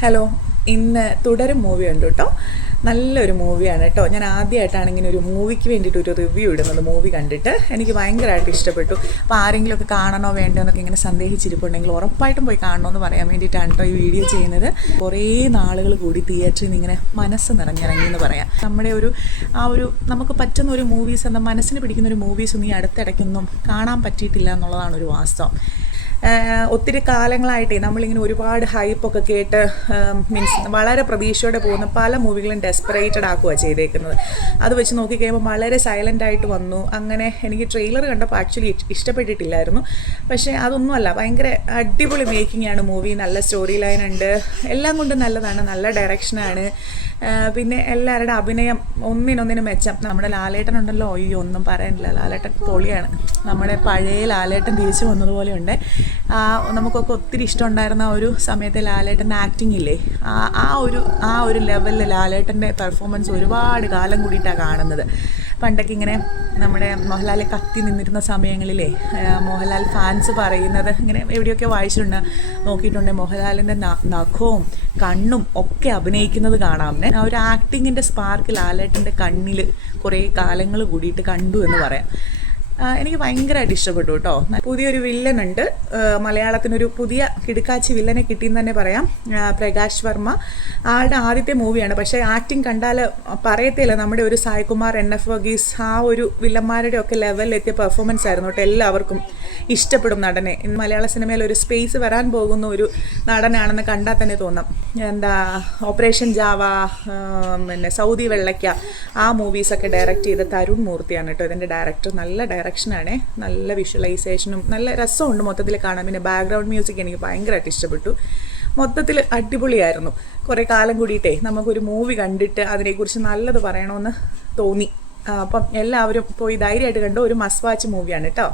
Hello, ഇന്ന് തുടരും movie ഉണ്ട് കേട്ടോ. നല്ലൊരു മൂവിയാണ് കേട്ടോ. ഞാൻ ആദ്യമായിട്ടാണ് ഇങ്ങനെ ഒരു മൂവിക്ക് വേണ്ടിയിട്ട് ഒരു റിവ്യൂ ഇടുന്നത്. മൂവി കണ്ടിട്ട് എനിക്ക് ഭയങ്കരമായിട്ട് ഇഷ്ടപ്പെട്ടു. അപ്പോൾ ആരെങ്കിലുമൊക്കെ കാണണോ വേണ്ടോ എന്നൊക്കെ ഇങ്ങനെ സന്ദേഹിച്ചിരിപ്പുണ്ടെങ്കിൽ ഉറപ്പായിട്ടും പോയി കാണണമെന്ന് പറയാൻ വേണ്ടിയിട്ടാണ് കേട്ടോ ഈ വീഡിയോ ചെയ്യുന്നത്. കുറേ നാളുകൾ കൂടി തിയേറ്ററിൽ നിന്ന് ഇങ്ങനെ മനസ്സ് നിറഞ്ഞിറങ്ങി എന്ന് പറയാം. നമ്മുടെ നമുക്ക് പറ്റുന്ന ഒരു മൂവീസ് എന്ന മനസ്സിന് പിടിക്കുന്ന ഒരു മൂവീസൊന്നും ഈ അടുത്തിടയ്ക്കൊന്നും കാണാൻ പറ്റിയിട്ടില്ല എന്നുള്ളതാണ് ഒരു വാസ്തവം. ഒത്തിരി കാലങ്ങളായിട്ടേ നമ്മളിങ്ങനെ ഒരുപാട് ഹൈപ്പൊക്കെ കേട്ട് വളരെ പ്രതീക്ഷയോടെ പോകുന്ന പല മൂവികളും ഡെസ്പറേറ്റഡ് ആക്കുകയാണ് ചെയ്തേക്കുന്നത്. അത് വെച്ച് നോക്കിക്കഴിയുമ്പോൾ വളരെ സൈലൻ്റായിട്ട് വന്നു. അങ്ങനെ എനിക്ക് ട്രെയിലർ കണ്ടപ്പോൾ ആക്ച്വലി ഇഷ്ടപ്പെട്ടിട്ടില്ലായിരുന്നു. പക്ഷേ അതൊന്നുമല്ല, ഭയങ്കര അടിപൊളി മേക്കിംഗ് ആണ് മൂവി. നല്ല സ്റ്റോറി ലൈൻ ഉണ്ട്, എല്ലാം കൊണ്ടും നല്ലതാണ്, നല്ല ഡയറക്ഷനാണ്. പിന്നെ എല്ലാവരുടെ അഭിനയം ഒന്നിനൊന്നിനും മെച്ചം. നമ്മുടെ ലാലേട്ടൻ ഉണ്ടല്ലോ, അയ്യോ ഒന്നും പറയാനില്ല, ലാലേട്ടൻ പൊളിയാണ്. നമ്മുടെ പഴയ ലാലേട്ടൻ തിരിച്ചു വന്നതുപോലെയുണ്ട്. നമുക്കൊക്കെ ഒത്തിരി ഇഷ്ടമുണ്ടായിരുന്ന ഒരു സമയത്തെ ലാലേട്ടൻ്റെ ആക്ടിങ് ഇല്ലേ, ആ ഒരു ലെവലിൽ ലാലേട്ടൻ്റെ പെർഫോമൻസ് ഒരുപാട് കാലം കൂടിയിട്ടാണ് കാണുന്നത്. പണ്ടൊക്കെ ഇങ്ങനെ നമ്മുടെ മോഹൻലാൽ കത്തി നിന്നിരുന്ന സമയങ്ങളിലെ മോഹൻലാൽ ഫാൻസ് പറയുന്നത് ഇങ്ങനെ എവിടെയൊക്കെ നോക്കിയിട്ടുണ്ട്. മോഹൻലാലിൻ്റെ നഖവും കണ്ണും ഒക്കെ അഭിനയിക്കുന്നത് കാണാം. ആ ഒരു ആക്ടിങ്ങിൻ്റെ സ്പാർക്ക് ലാലേട്ടൻ്റെ കണ്ണിൽ കുറേ കാലങ്ങൾ കൂടിയിട്ട് കണ്ടു എന്ന് പറയാം. എനിക്ക് ഭയങ്കരമായിട്ട് ഇഷ്ടപ്പെട്ടു കേട്ടോ. പുതിയൊരു വില്ലനുണ്ട്, മലയാളത്തിനൊരു പുതിയ കിടുക്കാച്ചി വില്ലനെ കിട്ടിയെന്ന് തന്നെ പറയാം. പ്രകാശ് വർമ്മ ആളുടെ ആദ്യത്തെ മൂവിയാണ്. പക്ഷേ ആക്ടിങ് കണ്ടാൽ പറയത്തില്ല, നമ്മുടെ ഒരു സായ്കുമാർ, NF വർഗീസ്, ആ ഒരു വില്ലന്മാരുടെ ഒക്കെ ലെവലിലെത്തിയ പെർഫോമൻസ് ആയിരുന്നു കേട്ടോ. എല്ലാവർക്കും ഇഷ്ടപ്പെടും നടനെ. മലയാള സിനിമയിൽ ഒരു സ്പേസ് വരാൻ പോകുന്ന ഒരു നടനാണെന്ന് കണ്ടാൽ തന്നെ തോന്നാം. ഓപ്പറേഷൻ ജാവ, പിന്നെ സൗദി വെള്ളയ്ക്ക, ആ മൂവീസൊക്കെ ഡയറക്റ്റ് ചെയ്ത തരുൺ മൂർത്തിയാണ് കേട്ടോ ഇതിൻ്റെ ഡയറക്ടർ. നല്ല ഡയറക്ഷനാണ്, നല്ല വിഷ്വലൈസേഷനും നല്ല രസമുണ്ട് മൊത്തത്തിൽ കാണാൻ. പിന്നെ ബാക്ക്ഗ്രൗണ്ട് മ്യൂസിക് എനിക്ക് ഭയങ്കരമായിട്ട് ഇഷ്ടപ്പെട്ടു. മൊത്തത്തിൽ അടിപൊളിയായിരുന്നു. കുറേ കാലം കൂടിയിട്ടേ നമുക്കൊരു മൂവി കണ്ടിട്ട് അതിനെക്കുറിച്ച് നല്ലത് പറയണമെന്ന് തോന്നി. അപ്പം എല്ലാവരും പോയി ധൈര്യമായിട്ട് കണ്ടോ. ഒരു മസ്റ്റ് വാച്ച് മൂവിയാണ് കേട്ടോ.